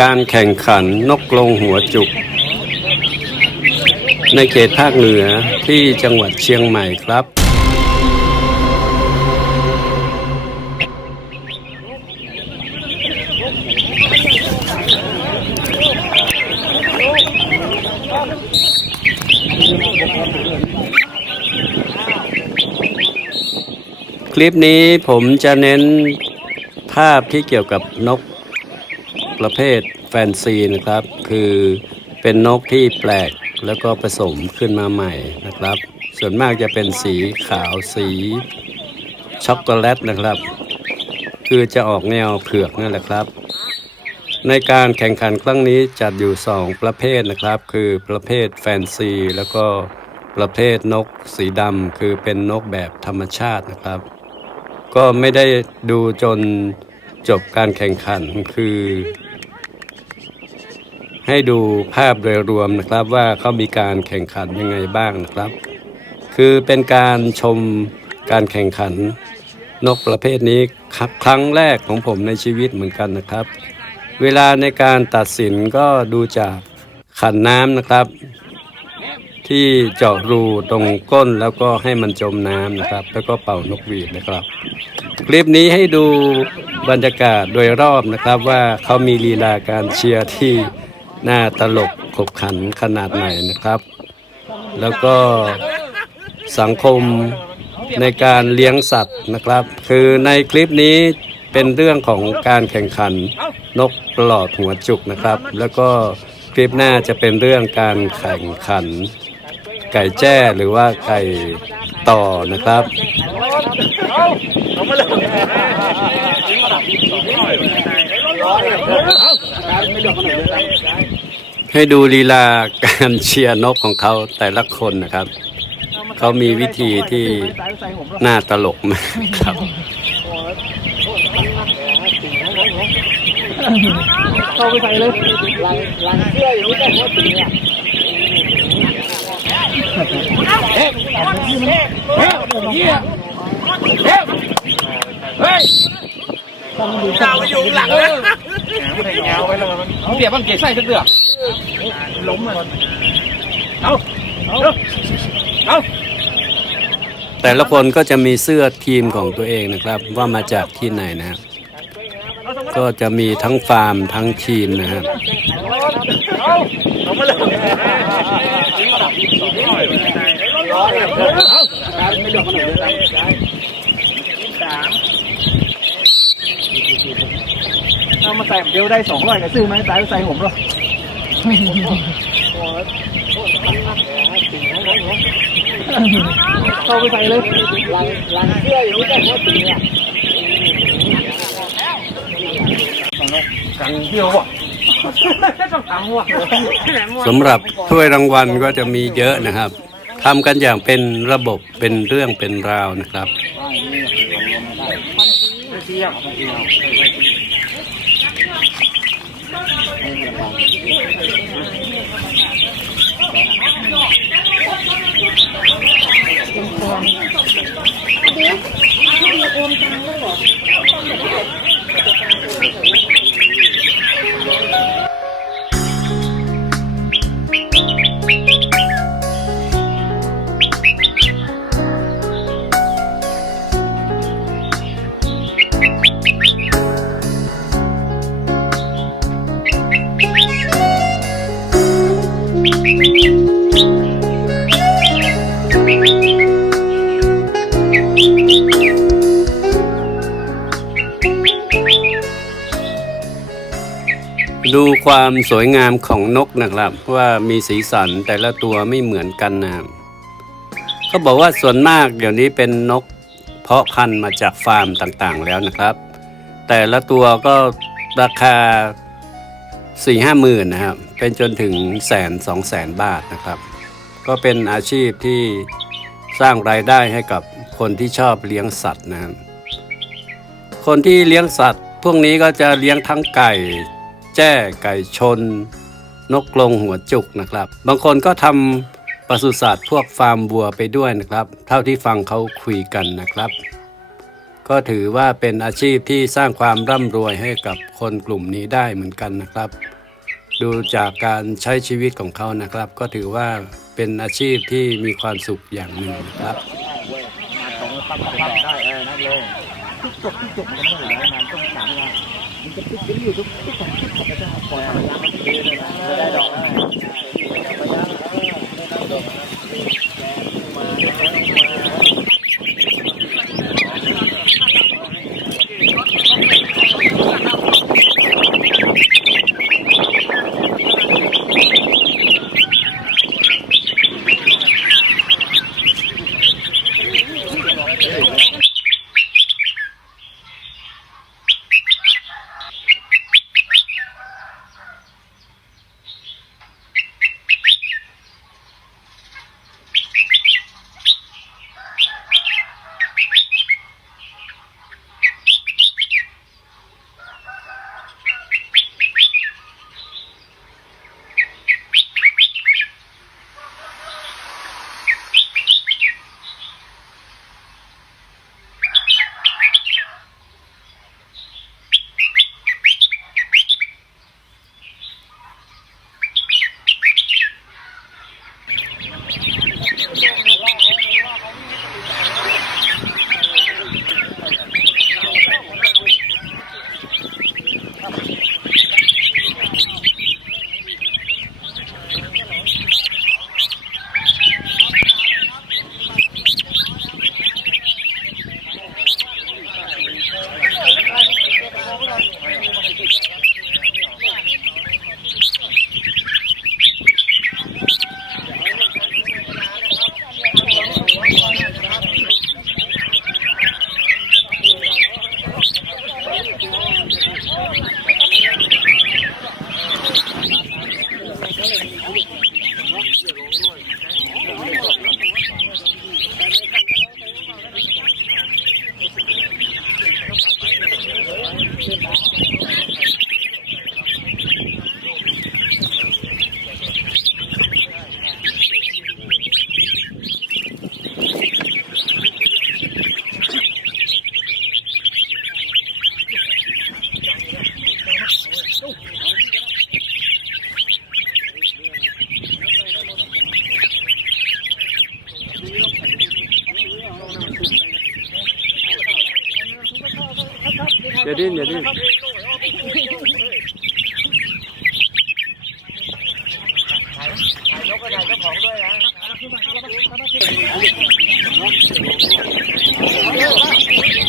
การแข่งขันนกลงหัวจุก ในเขตภาคเหนือที่จังหวัดเชียงใหม่ครับ ลิปนี้ผมจะเน้นภาพที่เกี่ยวกับนกประเภทแฟนซีนะครับ คือเป็นนกที่แปลกแล้วก็ผสมขึ้นมาใหม่นะครับ ส่วนมากจะเป็นสีขาวสีช็อกโกแลตนะครับ คือจะออกแนวเผือกนั่นแหละครับ ในการแข่งขันครั้งนี้จัดอยู่ 2 ประเภทนะครับ คือประเภทแฟนซี แล้วก็ประเภทนกสีดำคือเป็นนกแบบธรรมชาตินะครับ ก็ไม่ได้ดูจนจบการแข่งขันคือ ให้ดูภาพโดยรวมนะครับว่าเขามีการแข่งขันยังไงบ้างนะครับ คือเป็นการชมการแข่งขันนกประเภทนี้ครั้งแรกของผมในชีวิตเหมือนกันนะครับ เวลาในการตัดสินก็ดูจากขันน้ำนะครับ ที่เจาะรูตรงก้นแล้วก็ให้มันจมน้ำนะครับ แล้วก็เป่านกหวีดนะครับ คลิปนี้ให้ดูบรรยากาศโดยรอบนะครับว่าเขามีลีลาการเชียร์ที่น่าตลกขบขันขนาดไหนนะครับ แล้วก็สังคมในการเลี้ยงสัตว์นะครับ คือในคลิปนี้เป็นเรื่องของการแข่งขันนกปลอดหัวจุกนะครับ แล้วก็คลิปหน้าจะเป็นเรื่องการแข่งขัน ไก่แจ้หรือว่าไก่ต่อนะครับ ให้ดูลีลาการเชียร์นกของเขาแต่ละคนนะครับ เขามีวิธีที่น่าตลกมากครับเข้าไปใส่เลยหลังเสื้ออย่างนี้ก็โคตรจริงอ่ย เฮ้ยเฮ้ยเฮ้ยเฮ้ยดามาอยู่หลังนะเอาเปียกบ้างเกศใส่สักเดือกล้มเลยเอาเอาเอาแต่ละคนก็จะมีเสื้อทีมของตัวเองนะครับ ว่ามาจากที่ไหนนะครับ ก็จะมีทั้งฟาร์มทั้งทีมนะครับเอามาเลยไม่ยอมมาหน่อยเลยเอามาใส่เดียวได้สองร้อยก็ซื้อไหมตายใส่ผมหรอเข้าไปใส่เลยหลังหลังเสื้ออย่างนี้ก็โคตรจริงอะ กันเที่ยวอะต้องทำว่ะสำหรับถ้วยรางวัลก็จะมีเยอะนะครับทำกันอย่างเป็นระบบเป็นเรื่องเป็นราวนะครับ ดูความสวยงามของนกนะครับ ว่ามีสีสันแต่ละตัวไม่เหมือนกันนะเขาบอกว่าส่วนมากเดี๋ยวนี้เป็นนก เพาะพันธุ์มาจากฟาร์มต่างๆแล้วนะครับ แต่ละตัวก็ราคาสี่ห้าหมื่นนะครับ เป็นจนถึงแสนสองแสนบาทนะครับ ก็เป็นอาชีพที่สร้างรายได้ให้กับคนที่ชอบเลี้ยงสัตว์นะครับคนที่เลี้ยงสัตว์ พวกนี้ก็จะเลี้ยงทั้งไก่ แจ้ไก่ชน นกกรงหัวจุกนะครับ บางคนก็ทำปศุสัตว์พวกฟาร์มวัวไปด้วยนะครับ เท่าที่ฟังเขาคุยกันนะครับ ก็ถือว่าเป็นอาชีพที่สร้างความร่ำรวยให้กับคนกลุ่มนี้ได้เหมือนกันนะครับ ดูจากการใช้ชีวิตของเขานะครับ ก็ถือว่าเป็นอาชีพที่มีความสุขอย่างหนึ่งนะครับมาตรงปั๊บปั๊บได้เออนั่นเลยทุก ถ่ายนกก็ได้เจ้าของด้วยนะอย่าดิ้นอ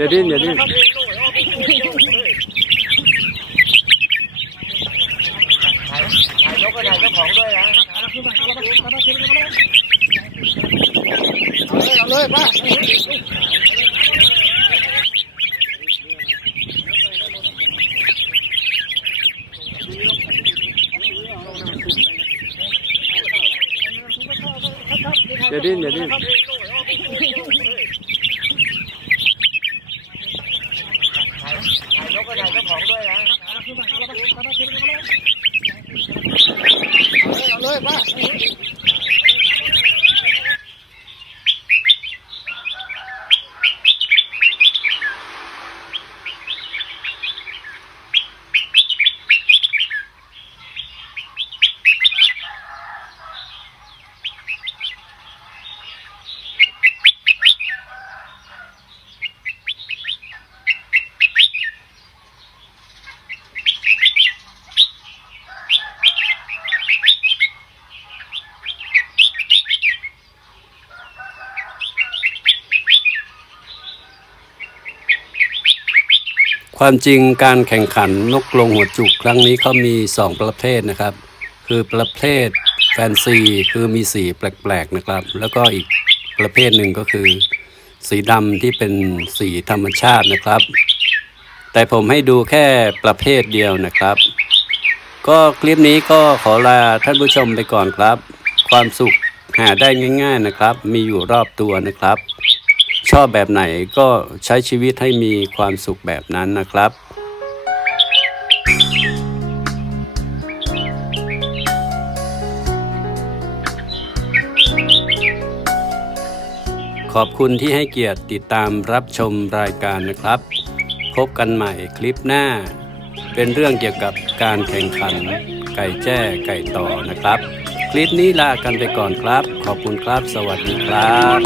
ย่าดิ้นถ่ายถ่ายนกกระดาษเจ้าของด้วยนะเอาเลยป้าอย่าดิ้นอย่าดิ้น ถ่ายถ่ายนกกระดาษเจ้าของด้วยนะ เความจริงการแข่งขันนกกรงหัวจุกครั้งนี้เขามี 2 ประเภทนะครับ คือประเภทแฟนซีคือมีสีแปลกๆนะครับ แล้วก็อีกประเภทหนึ่งก็คือ สีดำที่เป็นสีธรรมชาตินะครับ แต่ผมให้ดูแค่ประเภทเดียวนะครับ ก็คลิปนี้ก็ขอลาท่านผู้ชมไปก่อนครับ ความสุขหาได้ง่าย ๆนะครับ มีอยู่รอบตัวนะครับ ชอบแบบไหนก็ใช้ชีวิตให้มีความสุขแบบนั้นนะครับขอบคุณที่ให้เกียรติติดตามรับชมรายการนะครับ พบกันใหม่คลิปหน้า เป็นเรื่องเกี่ยวกับการแข่งขันไก่แจ้ไก่ต่อนะครับ ลิปนี้ลากันไปก่อนครับ ขอบคุณครับ สวัสดีครับ